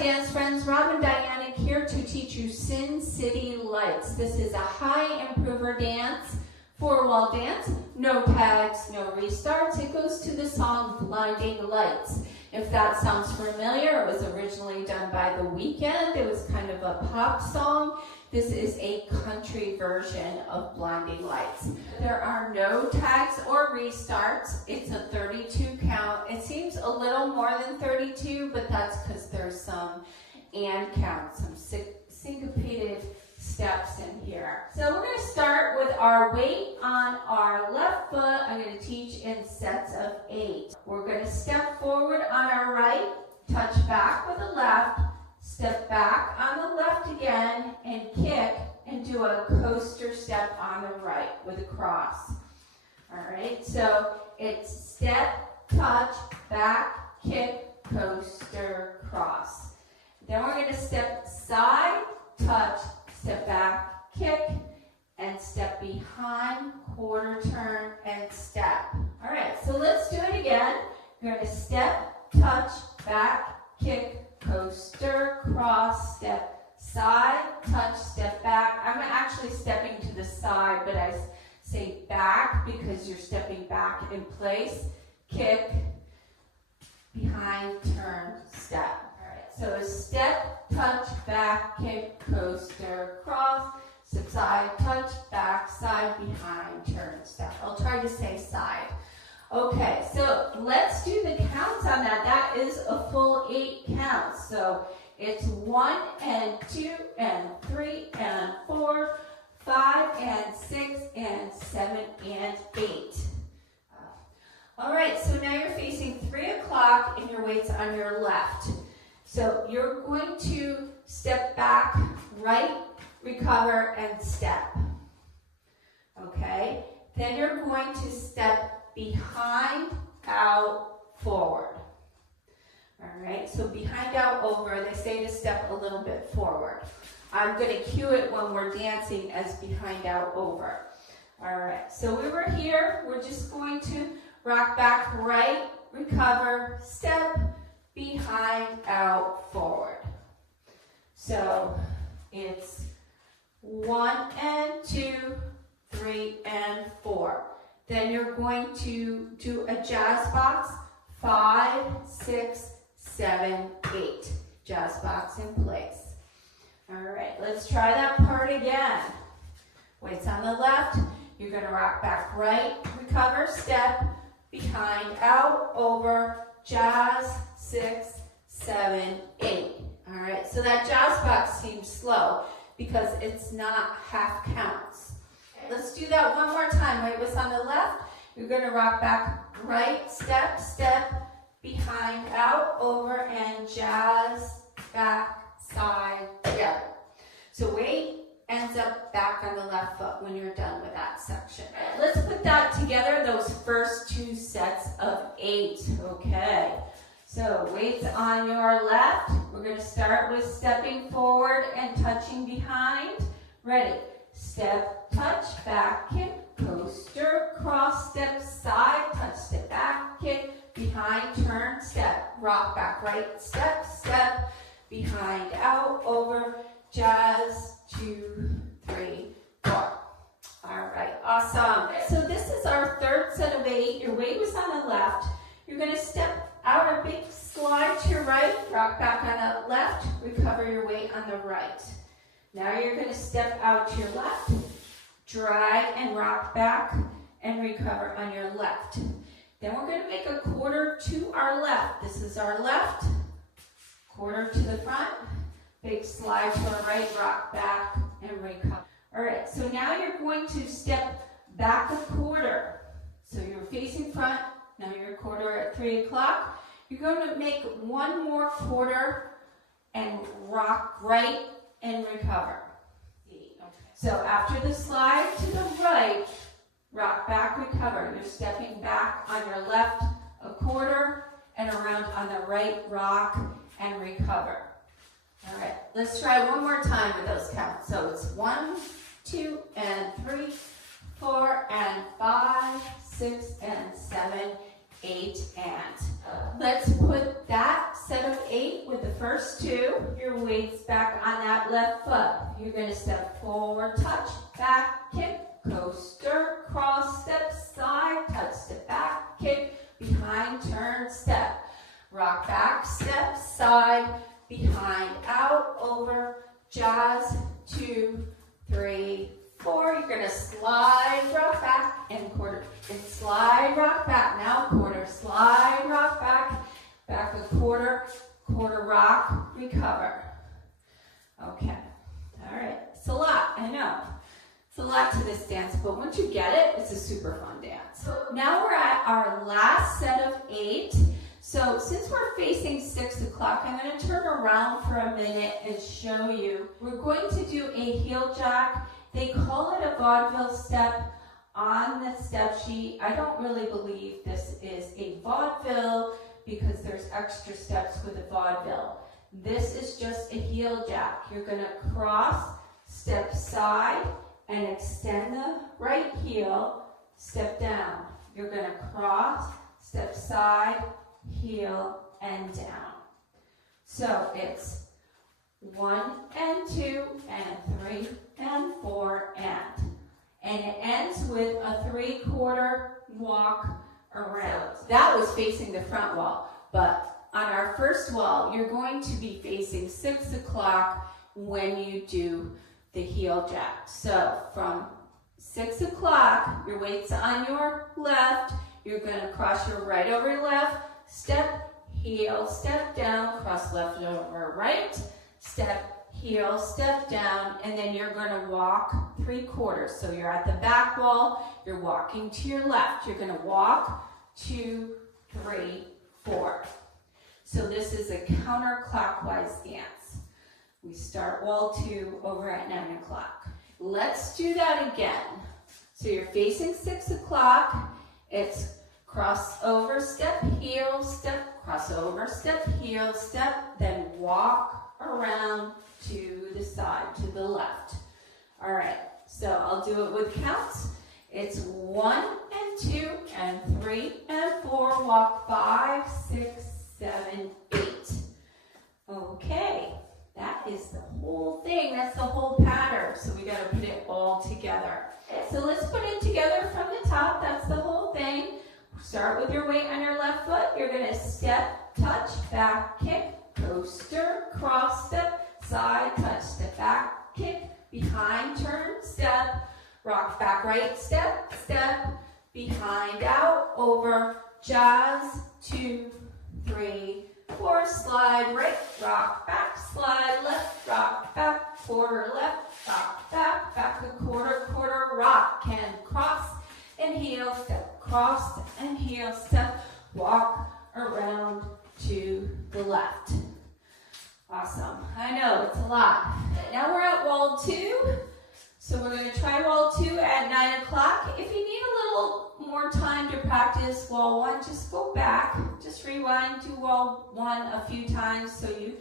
dance friends, Rob and Dyanick here to teach you Sin City Lights. This is a high improver dance, four-wall dance, no tags, no restarts. It goes to the song Blinding Lights. If that sounds familiar, it was originally done by The Weeknd. It was kind of a pop song. This is a country version of Blinding Lights. There are no tags or restarts. It's a 32 count. It seems a little more than 32, but that's because there's some and counts, some syncopated steps in here. So we're going to start with our weight on our left foot. I'm going to teach in sets of 8. We're going to step forward on our right, touch back with the left, step back on the left again, and kick, and do a coaster step on the right with a cross. All right, so it's step, touch, back, kick, coaster, cross. Then we're going to step side, touch, step back, kick, and step behind, quarter turn, and step. All right, so let's do it again. You're going to step, touch, back, kick, coaster, cross, step, side, touch, step back. I'm actually stepping to the side, but I say back because you're stepping back in place. Kick, behind, turn, step. All right, so step, touch, back, kick, coaster, cross, step, side, touch, back, side, behind, turn, step. I'll try to say side. Okay, so let's do the counts on that. That is a full 8 counts. So it's 1 and 2 and 3 and 4, 5 and 6 and 7 and 8. All right, so now you're facing 3 o'clock and your weight's on your left. So you're going to step back, right, recover, and step. Okay, then you're going to step behind, out, forward. All right, so behind, out, over, they say to step a little bit forward. I'm going to cue it when we're dancing as behind, out, over. All right, so we were here. We're just going to rock back, right, recover, step, behind, out, forward. So it's 1 and 2, 3 and 4. Then you're going to do a jazz box, 5, 6, 7, 8. Jazz box in place. All right, let's try that part again. Weights on the left. You're going to rock back right, recover, step, behind, out, over, jazz, 6, 7, 8. All right, so that jazz box seems slow because it's not half counts. Let's do that one more time. Weight was on the left. You're going to rock back right, step, step, behind, out, over, and jazz, back, side, together. So weight ends up back on the left foot when you're done with that section. Let's put that together, those first 2 sets of 8. Okay. So weights on your left. We're going to start with stepping forward and touching behind. Ready? Step, touch, back, kick, coaster, cross, step, side, touch, step, back, kick, behind, turn, step, rock back, right, step, step, behind, out, over, jazz, 2, 3, 4. All right, awesome. So this is our third set of 8. Your weight was on the left. You're going to step out a big slide to your right, rock back on the left, recover your weight on the right. Now you're going to step out to your left, drag and rock back and recover on your left. Then we're going to make a quarter to our left. This is our left, quarter to the front, big slide to our right, rock back and recover. All right, so now you're going to step back a quarter. So you're facing front, now you're a quarter at 3 o'clock. You're going to make one more quarter and rock right and recover. So after the slide to the right, rock back, recover. You're stepping back on your left a quarter and around on the right, rock and recover. All right, let's try one more time with those counts. So it's 1, 2, and 3, 4, and 5, 6, and 7, 8, and. Let's put that set of 8 with the first 2. Your weight's back on that left foot. You're going to step forward, touch, back, kick, coaster, cross, step, side, touch, step, back, kick, behind, turn, step. Rock back, step, side, behind, out, over, jazz, 2, 3, 4. You're going to slide, rock back, and quarter. And slide, rock back. Now quarter, slide, rock back. Back a quarter, quarter rock, recover. Okay. All right. It's a lot, I know. It's a lot to this dance, but once you get it, it's a super fun dance. So now we're at our last set of 8. So since we're facing 6 o'clock, I'm going to turn around for a minute and show you. We're going to do a heel jack. They call it a vaudeville step on the step sheet. I don't really believe this is a vaudeville because there's extra steps with a vaudeville. This is just a heel jack. You're going to cross, step side, and extend the right heel, step down. You're going to cross, step side, heel, and down. So it's 1 and 2 and 3 and 4 and it ends with a 3/4 walk around. That was facing the front wall, but on our first wall, you're going to be facing 6 o'clock when you do the heel jack. So from 6 o'clock, your weight's on your left. You're going to cross your right over your left, step, heel, step down, cross left over right, step, heel, step down, and then you're going to walk 3/4. So you're at the back wall, you're walking to your left. You're going to walk 2, 3, 4. So this is a counterclockwise dance. We start wall 2 over at 9 o'clock. Let's do that again. So you're facing 6 o'clock. It's cross over, step, heel, step, cross over, step, heel, step, then walk around to the side, to the left. All right, so I'll do it with counts. It's 1 and 2 and 3 and 4. Walk 5, 6, 7, 8. Okay, that is the whole thing. That's the whole pattern. So we got to put it all together. So let's put it together from the top. That's the whole thing. Start with your weight on your left foot. You're going to step, touch, back, kick, coaster, cross, step, side, touch, step, back, kick, behind, turn, step, rock back, right, step, step, behind, out, over, jazz, 2, 3, 4, slide, right, rock back, slide, left, rock back, quarter left, rock back, back a quarter, quarter, rock, and cross, and heel, step, cross, and heel, step, walk around to the left. Awesome. I know, it's a lot. Now we're at wall 2. So we're going to try wall 2 at 9 o'clock. If you need a little more time to practice wall 1, just go back. Just rewind, do wall 1 a few times so you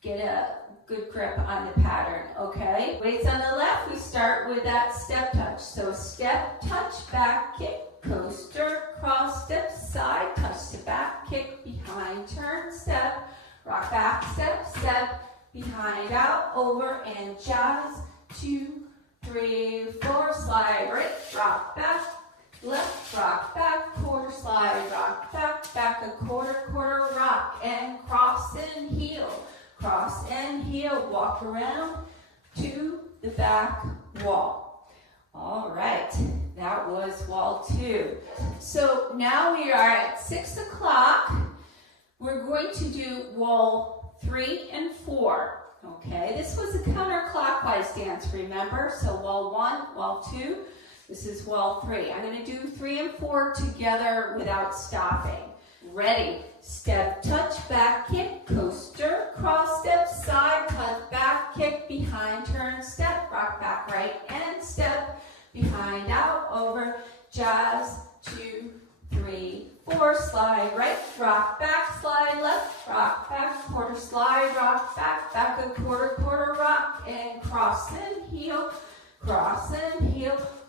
get a good grip on the pattern, okay? Weights on the left, we start with that step touch. So step, touch, back, kick, coaster, cross, step, side, touch, step, back, kick, behind, turn, step, rock back, step, step, behind, out, over, and jazz, 2, 3, 4, slide, right, rock back, left, rock back, quarter, slide, rock back, back a quarter, quarter, rock, and cross and heel, walk around to the back wall. All right, that was wall 2. So now we are at 6 o'clock. We're going to do wall 3 and 4. Okay, this was a counterclockwise dance, remember? So wall 1, wall 2, this is wall 3. I'm going to do 3 and 4 together without stopping. Ready, step, touch, back, kick, coaster, cross, step, side, touch, back, kick, behind, turn, step, rock back, right, and step, behind, out, over, jazz, 2, 3, 4, slide, right, rock back, slide, left, rock back, quarter, slide, rock back, back a quarter, quarter, rock, and cross and heel,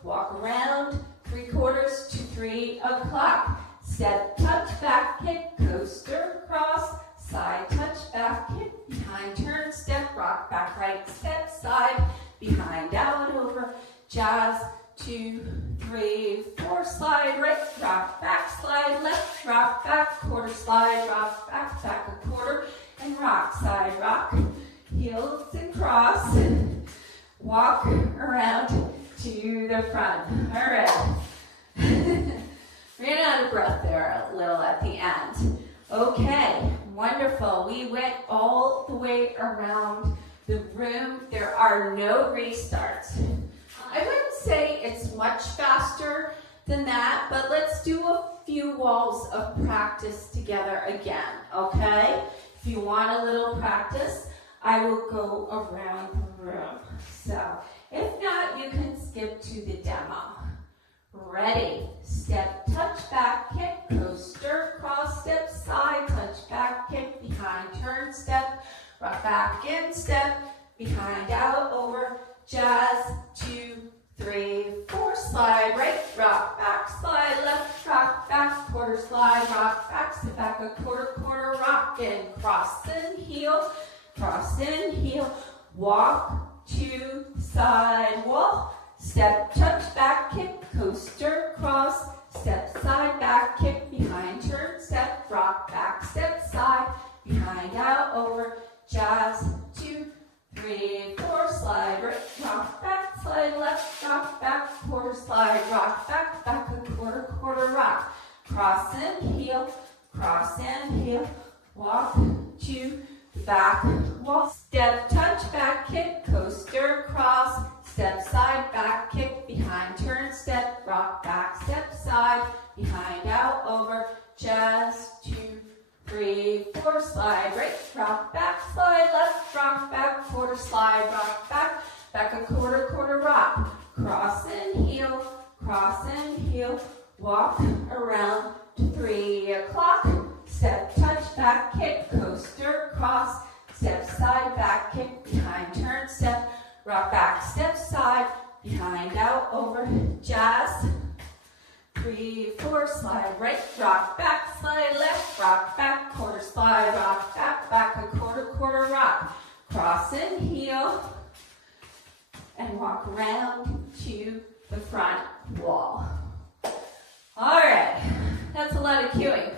walk around, 3/4 to 3 o'clock, step, touch, back, kick, coaster, cross, side, touch, 2, 3, 4, slide right, rock back, slide left, rock back, quarter slide, rock back, back a quarter, and rock, side rock, heels and cross, walk around to the front. All right. Ran out of breath there a little at the end. Okay, wonderful. We went all the way around the room. There are no restarts. I wouldn't say it's much faster than that, but let's do a few walls of practice together again, okay? If you want a little practice, I will go around the room. So, if not, you can skip to the demo. Ready, step, touch, back, kick, coaster, cross, step, side, touch, back, kick, behind, turn, step, rock back in, step, behind, out, over, jazz, 2, 3, 4, slide, right, rock back, slide, left, rock back, quarter slide, rock back, step back a quarter, quarter, rock in, cross and heel, walk, 2, side, wall, step, touch, back, kick, coaster, cross, step, side, back, kick, behind, turn, step, rock, back, step, side, behind, out, over, jazz, 2, 3, 4, slide, right, rock, back, slide, left, rock, back, quarter, slide, rock, back, back, a quarter, quarter, rock, cross and heel, walk, 2, back, wall, step, touch, back, kick, coaster, cross, step, side, back, kick, behind, turn, step, rock, back, step, side, behind, out, over, jazz, 2, 3, 4, slide, right, rock, back, slide, left, rock, back, quarter, slide, rock, back, back a quarter, quarter, rock, cross and heel, walk around to 3 o'clock, step, touch, back, kick, coaster, cross, step, side, back, kick, behind, turn, step, rock, back, step, side, behind, out, over, jazz, 3, 4, slide, right, rock, back, slide, left, rock, back, quarter, slide, rock, back, back, a quarter, quarter, rock, cross and heel, and walk around to the front wall. All right, that's a lot of cueing.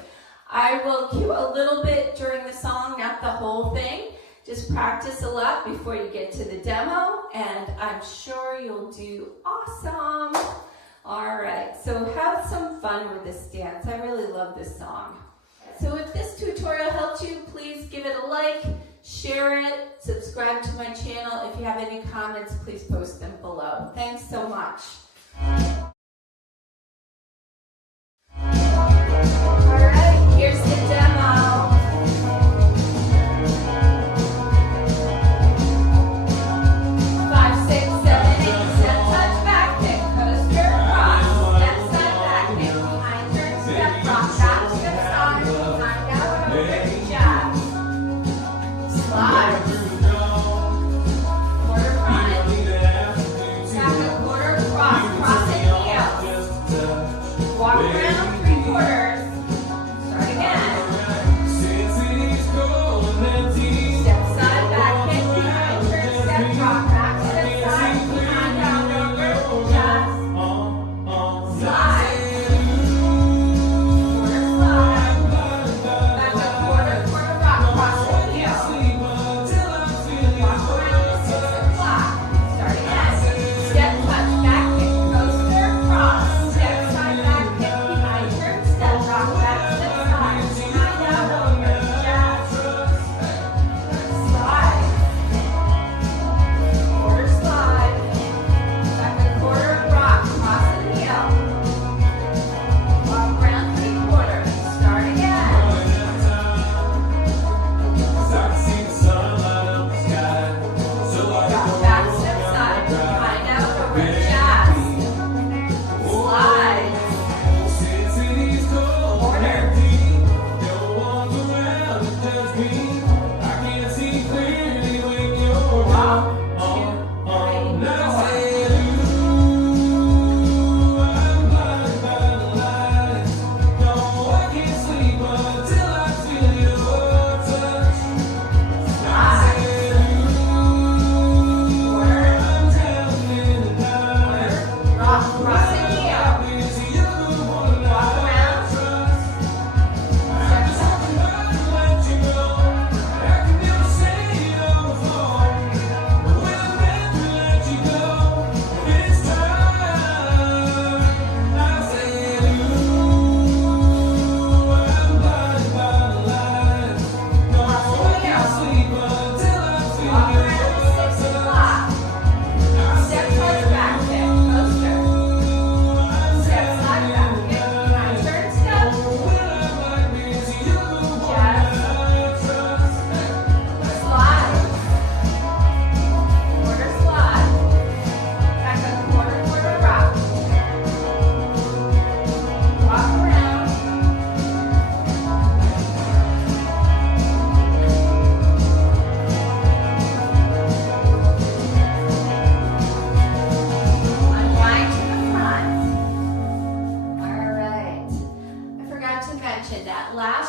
I will cue a little bit during the song, not the whole thing. Just practice a lot before you get to the demo, and I'm sure you'll do awesome. All right, so have some fun with this dance. I really love this song. So if this tutorial helped you, please give it a like, share it, subscribe to my channel. If you have any comments, please post them below. Thanks so much. All right, here's the demo. 5, 6, 7, 8, step, touch, back, kick, coaster, cross, step, side, back, kick, behind, turn, step, rock, back, step, side, behind, out, over, jazz, slide, quarter front, back a quarter, cross, cross and heel.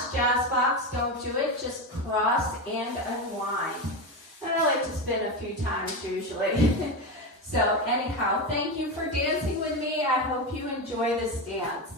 last jazz box, don't do it, just cross and unwind. And I like to spin a few times usually. So anyhow, thank you for dancing with me. I hope you enjoy this dance.